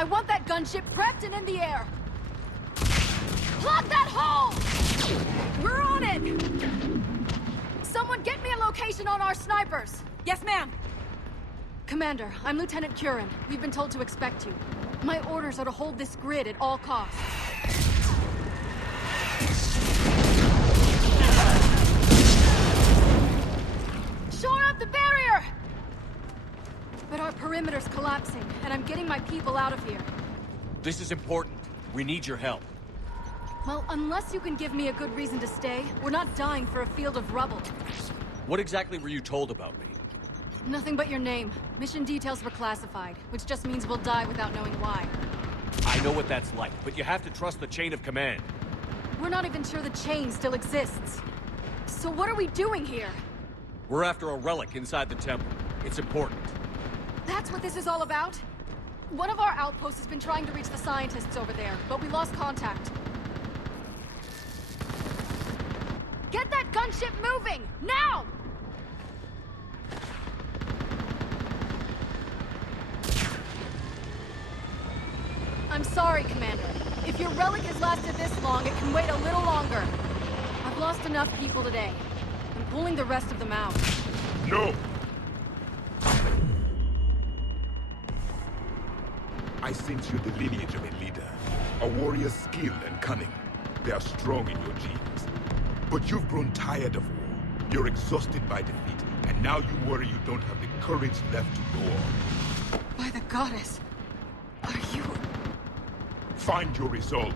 I want that gunship prepped and in the air! Plug that hole! We're on it! Someone get me a location on our snipers! Yes, ma'am! Commander, I'm Lieutenant Curran. We've been told to expect you. My orders are to hold this grid at all costs. Shore up the barrier! But our perimeter's collapsing, and I'm getting my people out of here. This is important. We need your help. Well, unless you can give me a good reason to stay, we're not dying for a field of rubble. What exactly were you told about me? Nothing but your name. Mission details were classified, which just means we'll die without knowing why. I know what that's like, but you have to trust the chain of command. We're not even sure the chain still exists. So what are we doing here? We're after a relic inside the temple. It's important. That's what this is all about? One of our outposts has been trying to reach the scientists over there, but we lost contact. Get that gunship moving! Now! I'm sorry, Commander. If your relic has lasted this long, it can wait a little longer. I've lost enough people today. I'm pulling the rest of them out. No! I sense you're the lineage of a leader. A warrior's skill and cunning. They are strong in your genes. But you've grown tired of war. You're exhausted by defeat, and now you worry you don't have the courage left to go on. By the goddess! Are you... Find your resolve.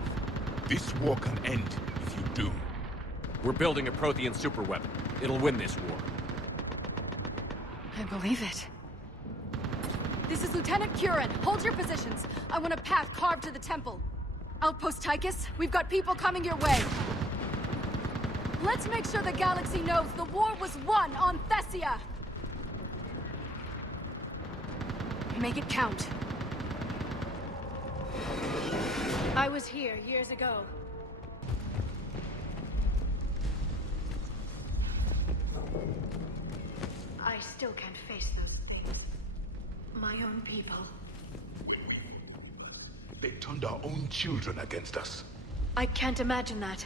This war can end if you do. We're building a Prothean superweapon. It'll win this war. I believe it. This is Lieutenant Curran. Hold your positions. I want a path carved to the temple. Outpost Tychus, we've got people coming your way. Let's make sure the galaxy knows the war was won on Thessia! Make it count. I was here years ago. I still can't face those things. My own people. They turned our own children against us. I can't imagine that.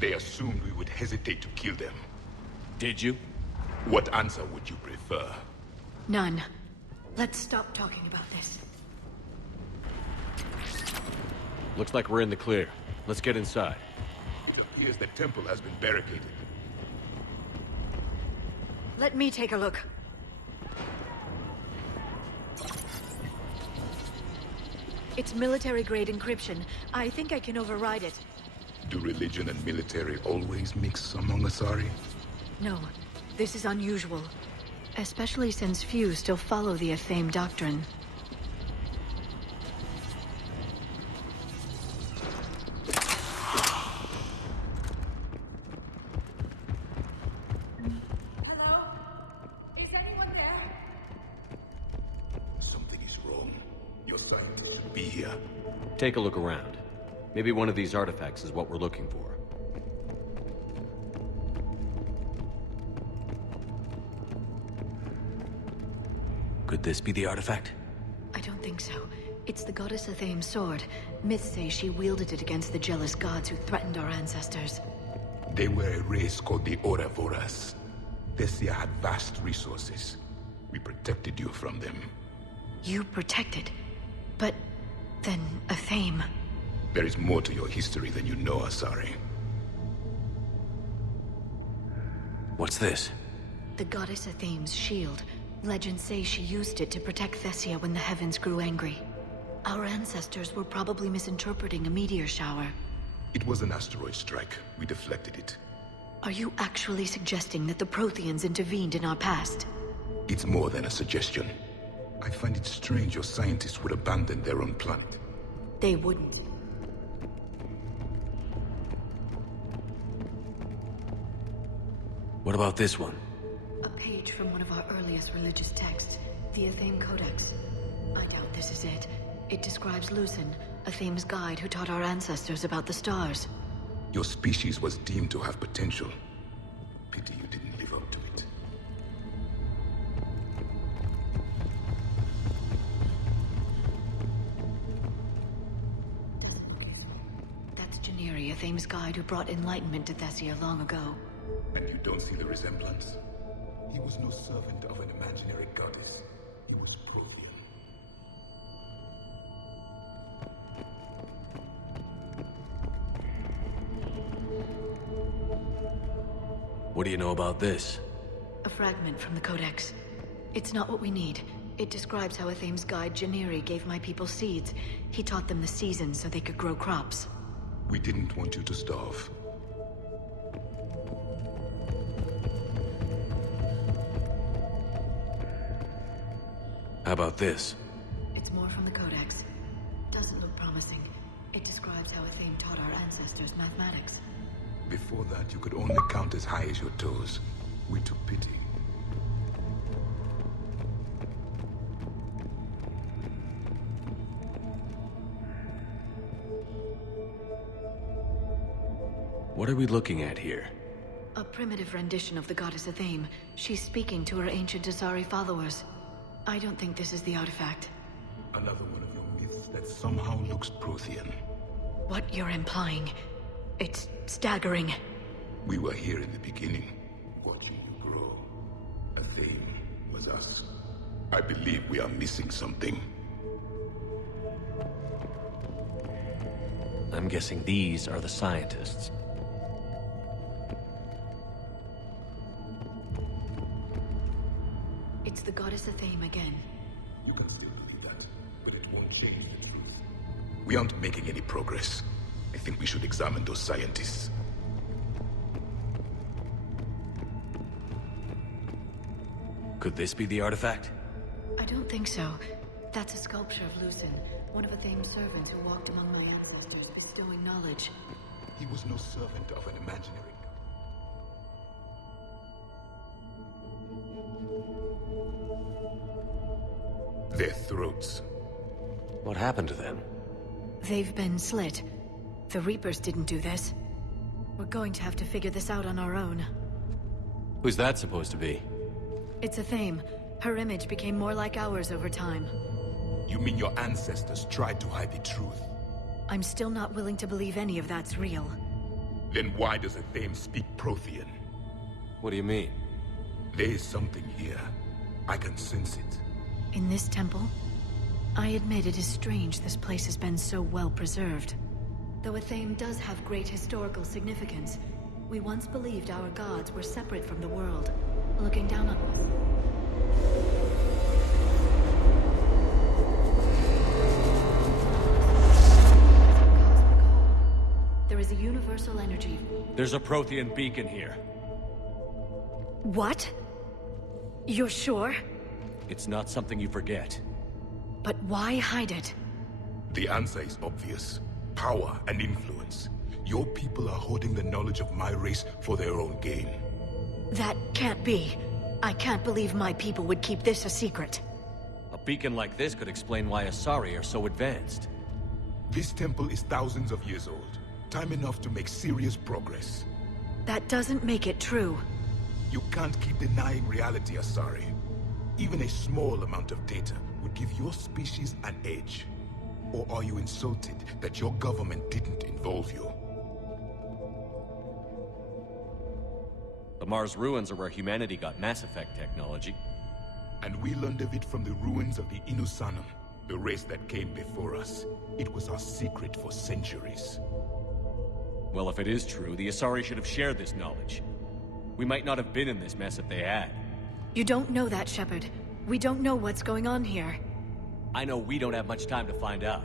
They assumed we would hesitate to kill them. Did you? What answer would you prefer? None. Let's stop talking about this. Looks like we're in the clear. Let's get inside. It appears the temple has been barricaded. Let me take a look. It's military-grade encryption. I think I can override it. Do religion and military always mix among Asari? No, this is unusual. Especially since few still follow the Athame doctrine. Hello? Is anyone there? Something is wrong. Your scientists should be here. Take a look around. Maybe one of these artifacts is what we're looking for. Could this be the artifact? I don't think so. It's the goddess Athame's sword. Myths say she wielded it against the jealous gods who threatened our ancestors. They were a race called the Oravoras. Thessia had vast resources. We protected you from them. You protected? But then Athame... There is more to your history than you know, Asari. What's this? The goddess Athame's shield. Legends say she used it to protect Thessia when the heavens grew angry. Our ancestors were probably misinterpreting a meteor shower. It was an asteroid strike. We deflected it. Are you actually suggesting that the Protheans intervened in our past? It's more than a suggestion. I find it strange your scientists would abandon their own planet. They wouldn't. What about this one? A page from one of our earliest religious texts, the Athame Codex. I doubt this is it. It describes Lucen, Athame's guide who taught our ancestors about the stars. Your species was deemed to have potential. Pity you didn't live up to it. Asari, Athame's guide who brought enlightenment to Thessia long ago. And you don't see the resemblance? He was no servant of an imaginary goddess. He was Prothean. What do you know about this? A fragment from the Codex. It's not what we need. It describes how Athame's guide Janiri gave my people seeds. He taught them the seasons so they could grow crops. We didn't want you to starve. How about this? It's more from the Codex. Doesn't look promising. It describes how Athame taught our ancestors mathematics. Before that, you could only count as high as your toes. We took pity. What are we looking at here? A primitive rendition of the goddess Athame. She's speaking to her ancient Asari followers. I don't think this is the artifact. Another one of your myths that somehow looks Prothean. What you're implying, it's staggering. We were here in the beginning, watching you grow. Athame was us. I believe we are missing something. I'm guessing these are the scientists. It's the goddess Athame again. You can still believe that, but it won't change the truth. We aren't making any progress. I think we should examine those scientists. Could this be the artifact? I don't think so. That's a sculpture of Lucen, one of Athame's servants who walked among my ancestors, bestowing knowledge. He was no servant of an imaginary. Their throats. What happened to them? They've been slit. The Reapers didn't do this. We're going to have to figure this out on our own. Who's that supposed to be? It's Athame. Her image became more like ours over time. You mean your ancestors tried to hide the truth? I'm still not willing to believe any of that's real. Then why does Athame speak Prothean? What do you mean? There is something here. I can sense it. In this temple? I admit it is strange this place has been so well preserved. Though Athame does have great historical significance, we once believed our gods were separate from the world, looking down on us. There is a universal energy. There's a Prothean beacon here. What? You're sure? It's not something you forget. But why hide it? The answer is obvious. Power and influence. Your people are holding the knowledge of my race for their own gain. That can't be. I can't believe my people would keep this a secret. A beacon like this could explain why Asari are so advanced. This temple is thousands of years old. Time enough to make serious progress. That doesn't make it true. You can't keep denying reality, Asari. Even a small amount of data would give your species an edge. Or are you insulted that your government didn't involve you? The Mars ruins are where humanity got Mass Effect technology. And we learned of it from the ruins of the Inusanum, the race that came before us. It was our secret for centuries. Well, if it is true, the Asari should have shared this knowledge. We might not have been in this mess if they had. You don't know that, Shepard. We don't know what's going on here. I know we don't have much time to find out.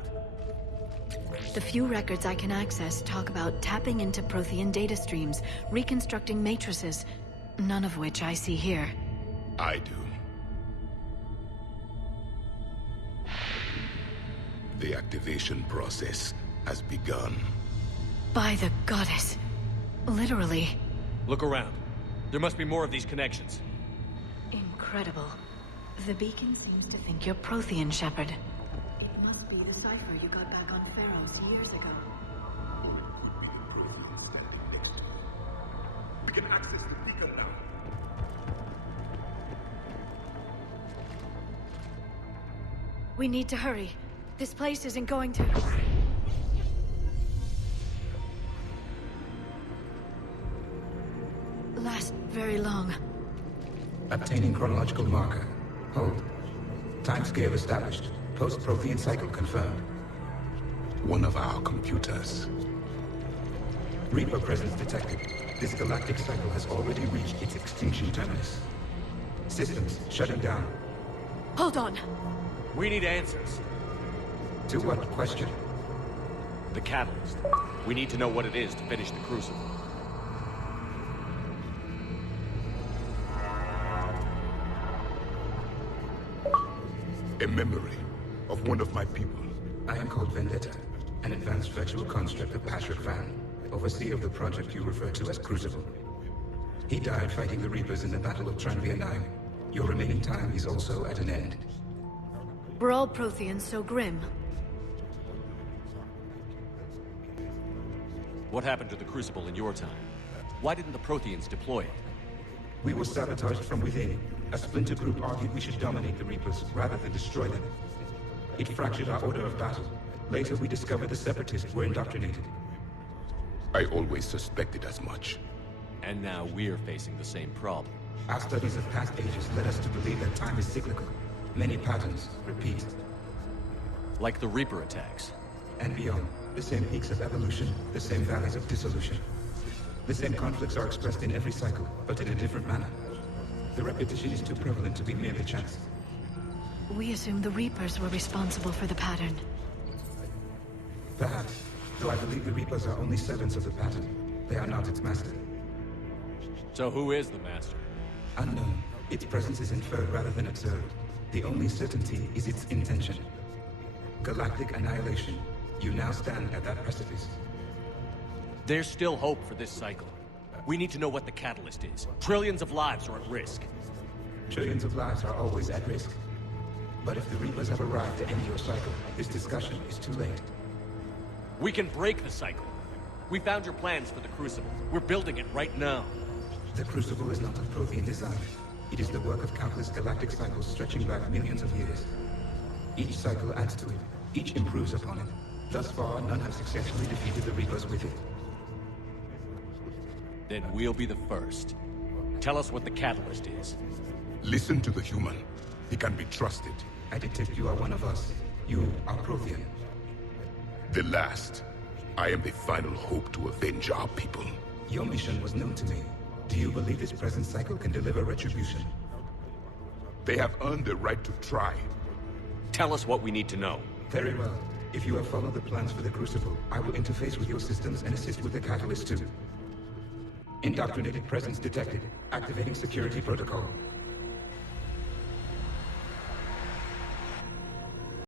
The few records I can access talk about tapping into Prothean data streams, reconstructing matrices, none of which I see here. I do. The activation process has begun. By the goddess. Literally. Look around. There must be more of these connections. Incredible. The beacon seems to think you're Prothean, Shepard. It must be the cipher you got back on Pharaohs years ago. Or it could be the Prothean standing next to you. We can access the beacon now. We need to hurry. This place isn't going to... very long. Obtaining chronological marker. Hold. Timescale established. Post-Prothean cycle confirmed. One of our computers. Reaper presence detected. This galactic cycle has already reached its extinction terminus. Systems shutting down. Hold on. We need answers. To what question? The catalyst. We need to know what it is to finish the Crucible. A memory of one of my people. I am called Vendetta, an advanced virtual construct of Patrick Van, overseer of the project you refer to as Crucible. He died fighting the Reapers in the Battle of Tranvia 9. Your remaining time is also at an end. Were all Protheans so grim? What happened to the Crucible in your time? Why didn't the Protheans deploy it? We were sabotaged from within. A splinter group argued we should dominate the Reapers rather than destroy them. It fractured our order of battle. Later we discovered the Separatists were indoctrinated. I always suspected as much. And now we're facing the same problem. Our studies of past ages led us to believe that time is cyclical. Many patterns repeat. Like the Reaper attacks. And beyond, the same peaks of evolution, the same valleys of dissolution. The same conflicts are expressed in every cycle, but in a different manner. The repetition is too prevalent to be merely chance. We assumed the Reapers were responsible for the pattern. Perhaps, though I believe the Reapers are only servants of the pattern. They are not its master. So who is the Master? Unknown. Its presence is inferred rather than observed. The only certainty is its intention. Galactic annihilation. You now stand at that precipice. There's still hope for this cycle. We need to know what the catalyst is. Trillions of lives are at risk. Trillions of lives are always at risk. But if the Reapers have arrived to end your cycle, this discussion is too late. We can break the cycle. We found your plans for the Crucible. We're building it right now. The Crucible is not of Prothean design. It is the work of countless galactic cycles stretching back millions of years. Each cycle adds to it. Each improves upon it. Thus far, none have successfully defeated the Reapers with it. Then we'll be the first. Tell us what the catalyst is. Listen to the human. He can be trusted. I detect you are one of us. You are Prothean. The last. I am the final hope to avenge our people. Your mission was known to me. Do you believe this present cycle can deliver retribution? They have earned the right to try. Tell us what we need to know. Very well. If you have followed the plans for the Crucible, I will interface with your systems and assist with the catalyst too. Indoctrinated presence detected. Activating security protocol.